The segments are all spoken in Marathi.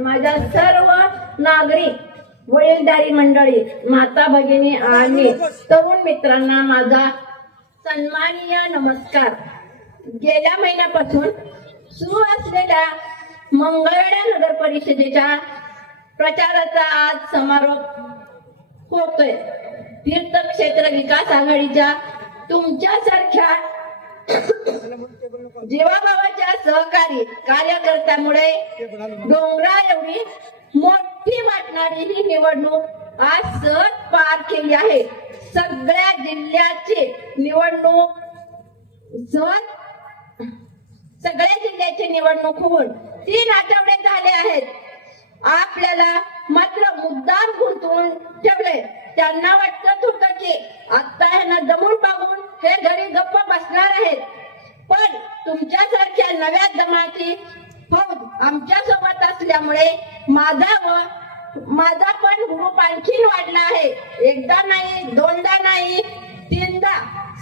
माझ्या सर्व नागरिक वडीलधारी मंडळी, माता भगिनी आणि तरुण मित्रांना माझा सन्माननीय नमस्कार. गेल्या महिन्यापासून सुरू असलेल्या मंगळवेढा नगर परिषदेच्या प्रचाराचा आज समारोप होतोय. तीर्थक्षेत्र विकास आघाडीच्या तुमच्यासारख्या जीवाभावाच्या सहकारी कार्यकर्त्यामुळे डोंगरा एवढी मोठी वाटणारी ही निवडणूक आज सहज पार केली आहे. सगळ्या जिल्ह्याची निवडणूक सगळ्या जिल्ह्याची निवडणूक होऊन 3 आठवडे झाले आहेत. आपल्याला मात्र मुद्दाम गुंतवून ठेवले. त्यांना वाटत होतं की आता ह्यांना दमून पाहून हे घरी गप्प बसणार आहेत, पण तुमच्यासारख्या नव्या दमाची फौज आमच्या सोबत असल्यामुळे माझा पण ग्रुप आणखीन वाढला आहे. एकदा नाही, दोनदा नाही, 3दा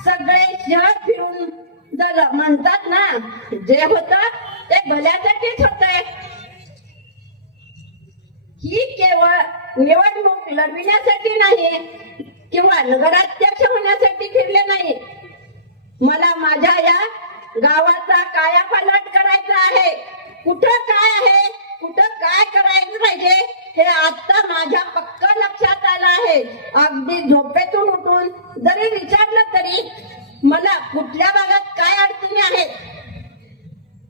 सगळे शहर फिरून झालं. म्हणतात ना, जे होतं ते भल्यासाठीच होतंय. ही केवळ निवडणूक लढविण्यासाठी नाही किंवा नगराध्यक्ष होण्यासाठी फिरले नाही. मला माझ्या या गावाचा कायापालट करायचा आहे. कुठं काय आहे, कुठं काय करायचं पाहिजे हे आता माझ्या पक्का लक्षात आलं आहे. अगदी झोपेतून उठून जरी विचारलं तरी मला कुठल्या भागात काय अडचणी आहेत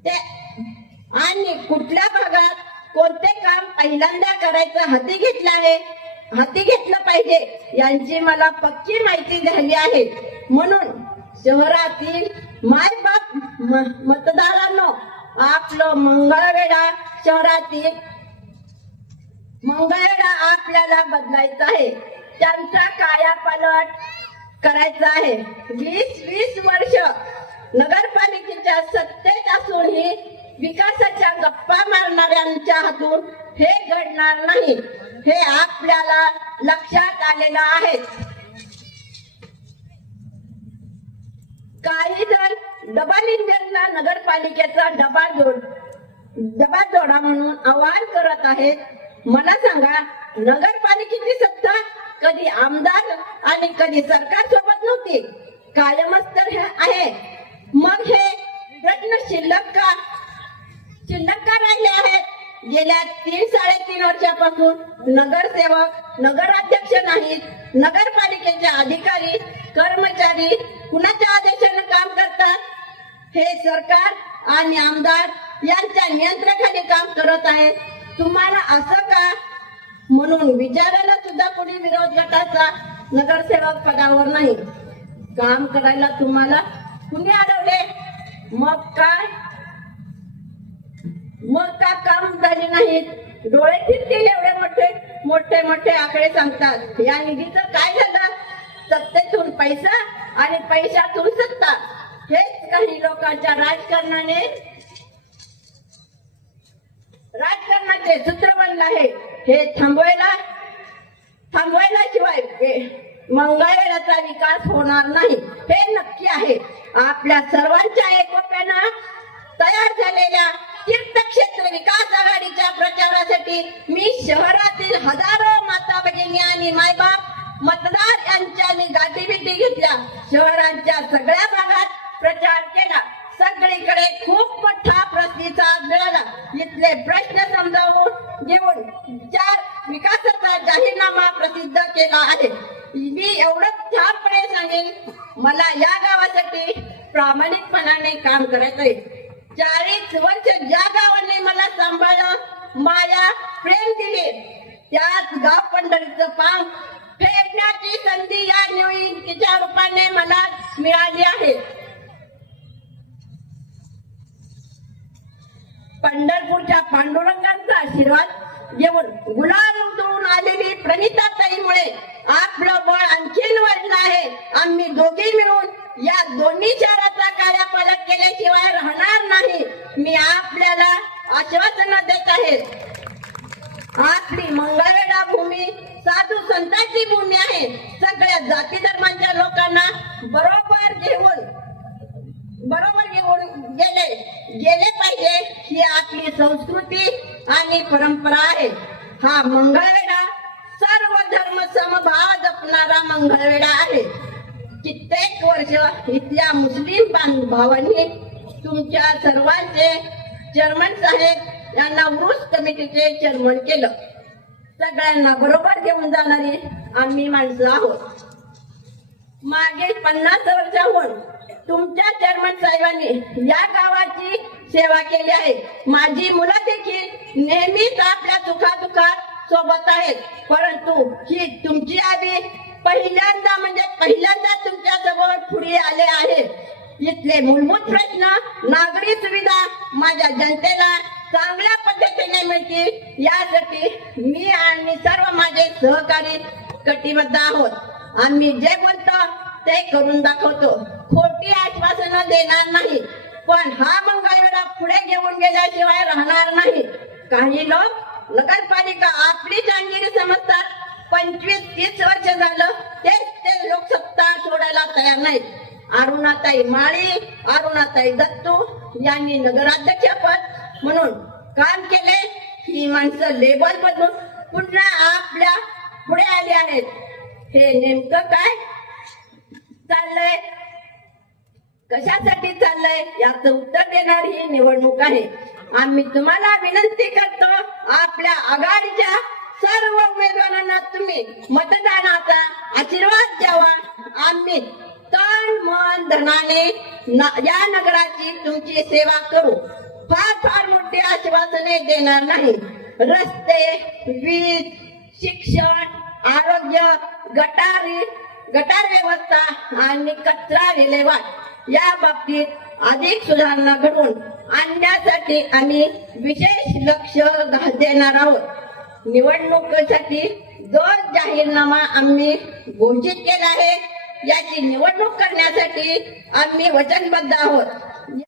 ते आणि कुठल्या भागात कोणते काम पहिल्यांदा करायचं हाती घेतलं पाहिजे यांची मला पक्की माहिती झाली आहे. म्हणून शहरातील मायबाप मतदारांनो, आपलं मंगळवेढा आपल्याला बदलायचा आहे. त्यांचा कायापालट करायचा आहे. 20 वर्ष नगरपालिकेच्या सत्तेत असूनही विकासाच्या गप्पा मारणाऱ्यांच्या हातून हे घडणार नाही, हे आपल्याला लक्षात आलेलं आहे. काही जण डबल इंजिनला नगरपालिकेचा डबा जोडा म्हणून आवाहन करत आहेत. मला सांगा, नगरपालिकेची सत्ता कधी आमदार आणि कधी सरकार सोबत नव्हती, कायमच तर आहे. मग हे प्रश्न शिल्लक का राहिले आहेत? गेल्या 3-3.5 वर्षापासून नगरसेवक, नगराध्यक्ष नाहीत. नगरपालिकेचे अधिकारी, कर्मचारी कुणाच्या आदेशाने काम करतात? हे सरकार आणि आमदार यांच्या नियंत्रणाखाली काम करत आहे. तुम्हाला असं का? म्हणून विचारायला सुद्धा कोणी विरोध गटाचा नगरसेवक पदावर नाही. काम करायला तुम्हाला कुणी अडवले? मग का काम झाले नाहीत? डोळे फिरतील एवढे मोठे आकडे सांगतात. या निधीचं काय झालं? सत्तेतून पैसा आणि पैशातून सत्ता, हेच काही लोकांच्या राजकारणाचे सूत्र बनलं आहे. हे थांबवायला शिवाय मंगळवेढ्याचा विकास होणार नाही, हे नक्की आहे. आपल्या सर्वांच्या एकोप्यानं तयार झालेल्या तीर्थक्षेत्र विकास आघाडीच्या प्रचारासाठी मी शहरातील हजारो माता भगिनी आणि मायबाप मतदार यांच्या मी गाठीभेटी घेतल्या. शहराच्या सगळ्या भागात प्रचार केला. सगळीकडे खूप मोठा प्रतिसाद मिळाला. इथले प्रश्न समजावून घेऊन विकासाचा जाहीरनामा प्रसिद्ध केला आहे. मी एवढंच ठामपणे सांगेन, मला या गावासाठी प्रामाणिकपणाने काम करायचं आहे. 40 वर्ष ज्या गावाने मला सांभाळलं, माया, प्रेम दिले, त्याच गाव पंढरीचं पान फेडण्याची संधी या निवडणुकीच्या रूपाने मला मिळाली आहे. पंढरपूरच्या पांडुरंगांचा आशीर्वाद घेऊन गुलाल उधळून आलेली प्रणिताताईमुळे आपलं बळ आणखीन वाढलं आहे. आम्ही दोघी मिळून या दोन्ही शहराचा कायापालट केल्याशिवाय राहणार नाही. मी आपल्याला आश्वासन देत आहे. आपली मंगळवेढा भूमी साधू संतांची भूमी आहे. सगळ्या जाती धर्मांच्या लोकांना बरोबर घेऊन गेले पाहिजे, ही आपली संस्कृती आणि आणि परंपरा आहे. हा मंगळवेढा सर्व धर्म समभाव जपणारा मंगळवेढा आहे. कित्येक वर्ष इथल्या मुस्लिम भावांनी तुमच्या सर्वांचे चेअरमन साहेब यांना उरूस कमिटीचे चेअरमन केलं. सगळ्यांना बरोबर घेऊन जाणारी आम्ही माणसं आहोत. मागे 50 वर्षाहून तुमच्या चेअरमन साहेबांनी या गावाची सेवा केली आहे. माझी मुलं देखील नेहमीच आपल्या सुखादुखात सोबत आहेत. परंतु ही तुमची आधी पहिल्यांदा तुमच्या समोर पुढे आले आहेत. इथले मूलभूत प्रश्न, नागरी सुविधा माझ्या जनतेला चांगल्या पद्धतीने मिळतील यासाठी मी आणि सर्व माझे सहकारी कटिबद्ध आहोत. आम्ही जे बोलतो ते करून दाखवतो. खोटी आश्वासनं देणार नाही, पण हा मंगळवेढा पुढे घेऊन गेल्याशिवाय राहणार नाही. काही लोक नगरपालिका आपली जाणगिरी समजतात. 25-30 वर्ष झालं तेच ते लोक सत्ता सोडायला तयार नाहीत. अरुणाताई माळी, अरुणाताई दत्तू यांनी नगराध्यक्षपद म्हणून काम केले. ही माणसं लेबल बदलून पुन्हा आपल्या पुढे आली आहेत. हे नेमकं काय चाललंय, कशासाठी चाललंय याचं उत्तर देणारी ही निवडणूक आहे. आम्ही तुम्हाला विनंती करतो, आपल्या आघाडीच्या सर्व उमेदवारांना तुम्ही मतदानाचा आशीर्वाद द्यावा. आम्ही तन मन धनाने या नगराची तुमची सेवा करू. फार मोठी आश्वासने देणार नाही. रस्ते, वीज, शिक्षण, आरोग्य, गटार व्यवस्था आणि कचरा विल्हेवाट या बाबतीत अधिक सुधारणा घडवून आणण्यासाठी आम्ही विशेष लक्ष देणार आहोत. निवडणुकीसाठी जो जाहीरनामा आम्ही घोषित केला आहे याची निवडणूक करण्यासाठी आम्ही वचनबद्ध आहोत.